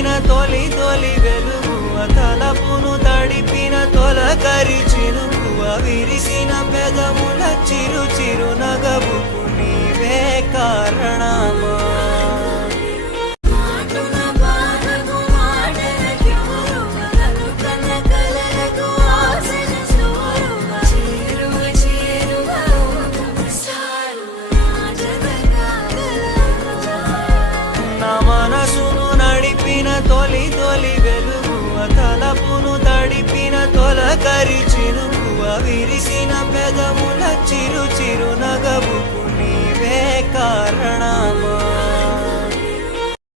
నడిపిన తొలి తొలి వెలుగువ తలపును తడిపిన తొలకరి చినుకువ విరిసిన పెదముల చిరు చిరు నగవుకు నీవే కారణమా మనసును నడిపిన తొలి తొలి వెలుగువ తలపును తడిపిన తొలకరి చినుకువ విరిసిన పెదముల చిరు చిరు నగవుకు నీవే కారణమా